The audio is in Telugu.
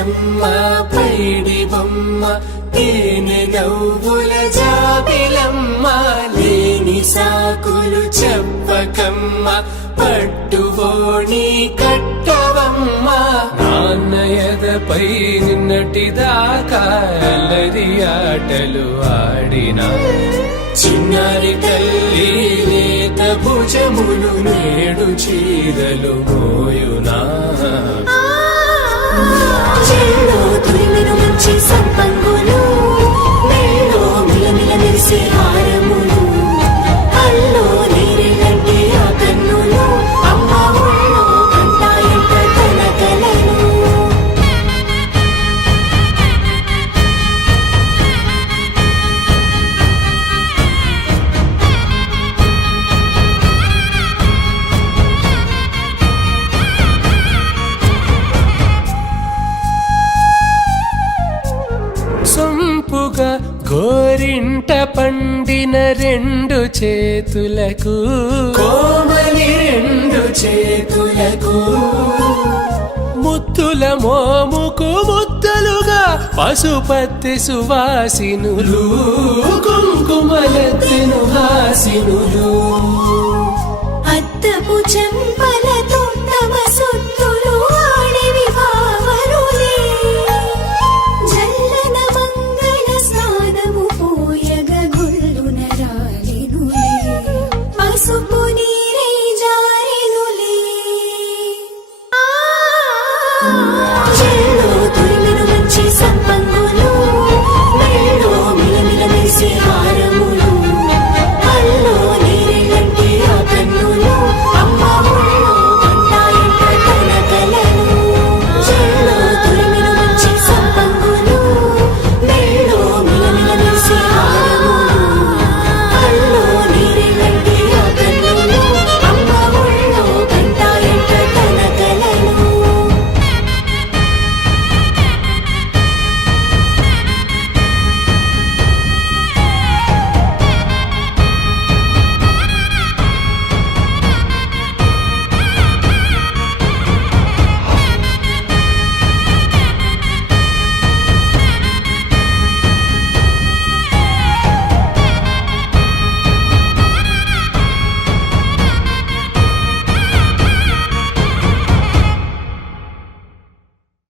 బుల్లమ్మ పైడి బొమ్మ తేనె నవ్వుల జాబిలమ్మ లేని సాకులు చెప్పకమ్మ పట్టుబోణి కట్టవమ్మ నాన్నయదపై నిన్నటిదాకా అల్లరి ఆటలు ఆడినా చిన్నారి తల్లి లేత భుజములు నేడు చీరలు మోయునా చెల్లో తురిమిన మంచి సంపంగులు మెల్లో మిలమిల మెరిసే హారములు అల్లో నీరెళ్ళంటే ఆ కన్నులు అమ్మ ఒళ్ళో కంటాయంట తన కలలు సొంపుగా గోరింట పండిన రెండు చేతులకు కోమలి రెండు చేతులకు ముత్తుల మోముకు ముద్దలుగా పశుపతి సువాసినులు కుంకుమలెత్తిను హాసినులు అద్దపు చెమ్మ